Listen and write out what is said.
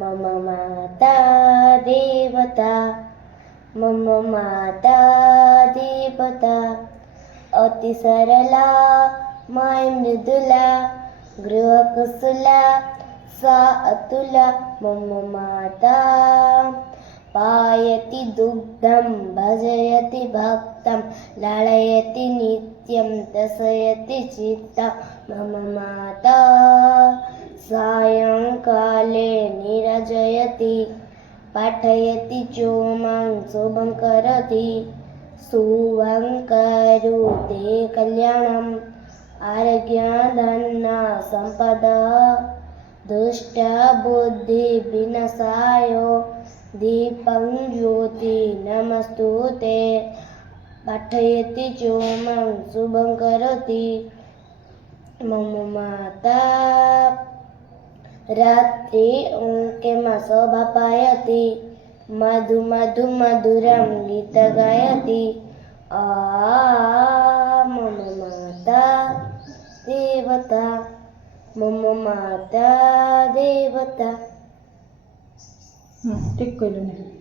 मम माता देवता, मम माता देवता, अति सरला माय मृदुला, गृहकुशला सा अतुला। मम माता पायति दुग्धं भजयति भक्तं, लालयति नित्यं तसयति चित्तं। मम माता सायंकाले निराजयति, पाठयति च मां शुभं करोति। शुभं करोति कल्याणम्, आरोग्यधन सम्पदः, दुष्टबुद्धिविनाशाय दीपं ज्योति नमस्तुते। पाठयति च मां शुभं करोति। मम माता रात्रि अंकेमा शोभा पायति, मधु मधु मधुरं गीत गायति। मम माता देवता, मम माता देवता। ठीक कहलु।